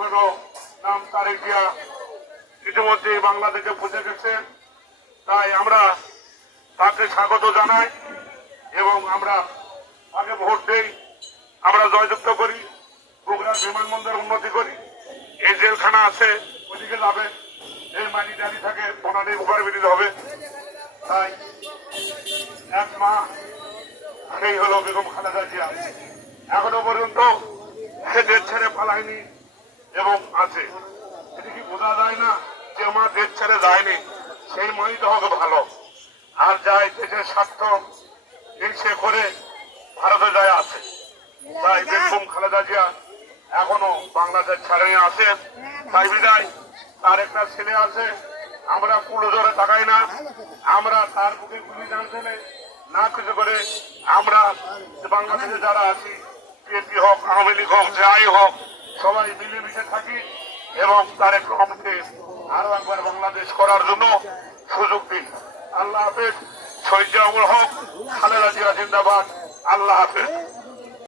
হলো নাম তারেক জিয়া ইতিমধ্যে বাংলাদেশে পৌঁছে গেছে। তাই আমরা তাকে স্বাগত জানাই এবং আমরা তাকে ভোট দেই, আমরা জয়যুক্ত করি, বগুড়া বিমানবন্দর উন্নতি করি। এই জেলখানা আছে ওইদিকে যাবে, এই মাটি দাঁড়িয়ে থাকে ওনাদের উপর বিরোধী হবে। তাই এক মা সেই হলো বেগম খালেদা জিয়া, এখনো পর্যন্ত সে দেশ ছেড়ে পালায়নি এবং আছে। এটা কি বোঝা যায় না যে আমার দেশ ছেড়ে যায়নি, সেই মনেই তো হবে ভালো। আর যায় দেশের স্বার্থ হিংসে করে ভারতে যায় আছে। তাই বেগম খালেদা জিয়া এখনো বাংলাদেশ ছেড়ে আছে। তাই বিদায় তার একটা ছেলে আছে, আমরা কুলো জোরে তাকাই না, আমরা তার বুকে গুলি জানতে না কিছু করে আমরা বাংলাদেশে যারা আছি, বিএনপি হোক, আওয়ামী লীগ হোক, যাই হোক, সবাই মিলেমিশে থাকি এবং তারেক রহমানকে আরো একবার বাংলাদেশ করার জন্য সুযোগ দিন। আল্লাহ হাফেজ। শহীদ জিয়া অমর হোক, খালেদা জিয়া জিন্দাবাদ। আল্লাহ হাফেজ।